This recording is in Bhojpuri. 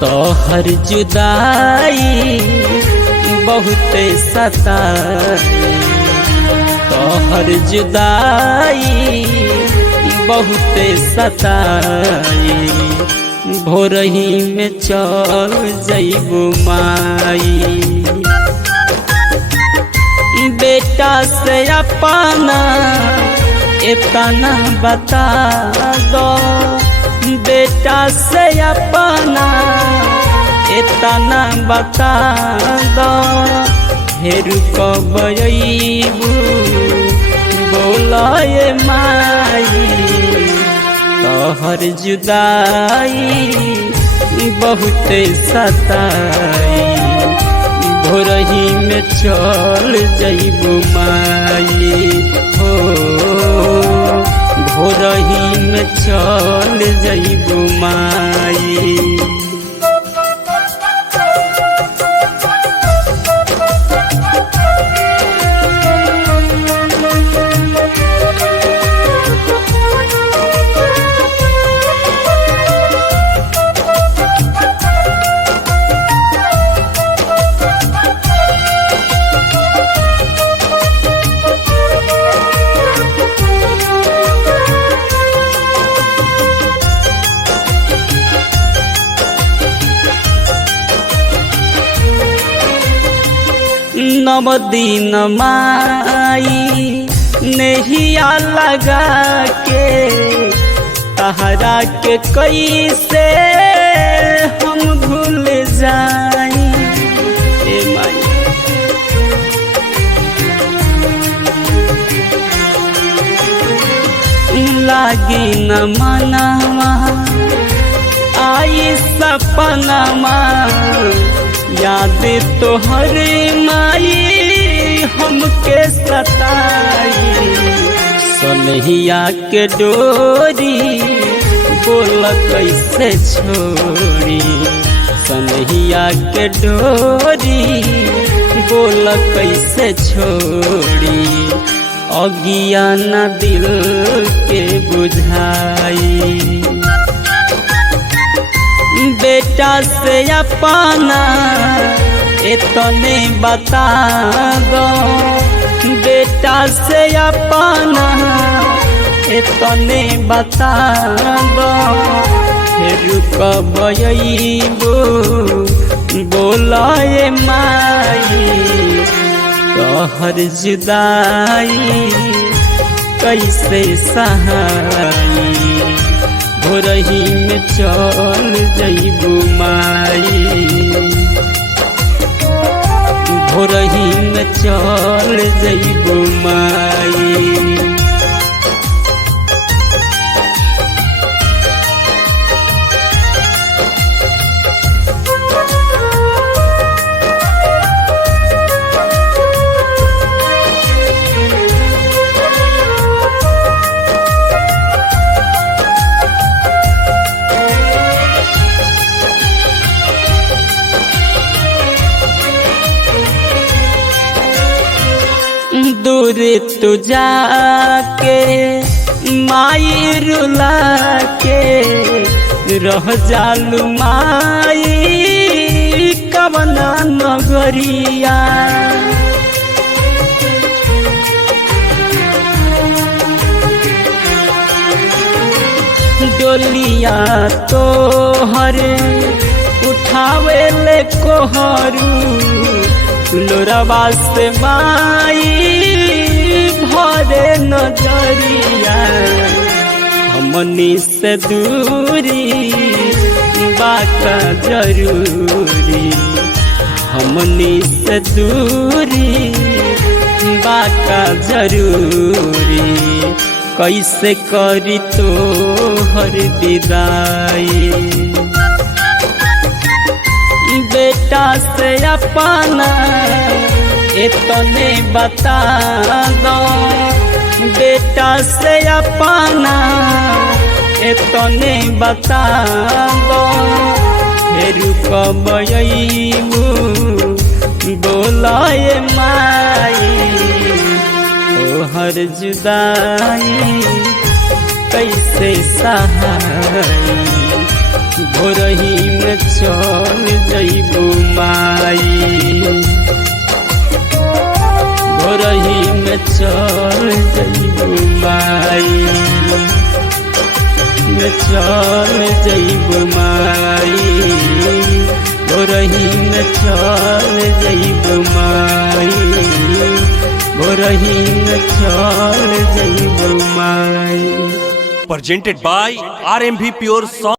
तोहर जुदाई बहुत सताई, तोहर जुदाई बहुत सताई, भोरही में चल जइबू माई। बेटा से अपना इतना बता दो, बेटा से अपना इतना बता दो, फिर कब अइबू बोलाए माई। तोहर जुदाई बहुत सताई, भोरही में चल जइबू माई हो, भोरही में चल जइबू माई। नव दिन माई नहिया लगा के, तहरा के कैसे हम भूल जाई। ए माई लागी न मनवा आई सपनमा, याद तोहर माई हमके सताई। सनहिया के डोरी बोल कैसे छोड़ी, सनहिया के डोरी बोल कैसे छोड़ी, अज्ञान दिल के बुझाई। बेटा से अपना इतने बता दो, बेटा से अपना इतने बता दो, फिर कब अइबू बोलाए माई। तोहर जुदाई कैसे सहाई, भोरही में चल जइबू माई, भोरही में चल जइबू माई। दूर तू जाके माई रुला के, रह जालू माई कवना नगरिया। डोलिया तोहर उठावे ले कोहरू, लोरवा से माई भरे नजरिया। हमनी से दूरी बात जरूरी, हमनी से दूरी बात जरूरी, कैसे करी तोहर विदाई। बेटा से अपना इतने बता दो, बेटा से अपना इतने बता दो, फिर कब अइबू बोलाए माई। तोहर जुदाई कैसे सहाई, भोरही में चल जइबू माई, भोरही में चल जइबू माई, में चल जइबू माई, भोरही में चल जइबू माई, भोरही में चल जइबू माई। Presented by RMV Pure Song.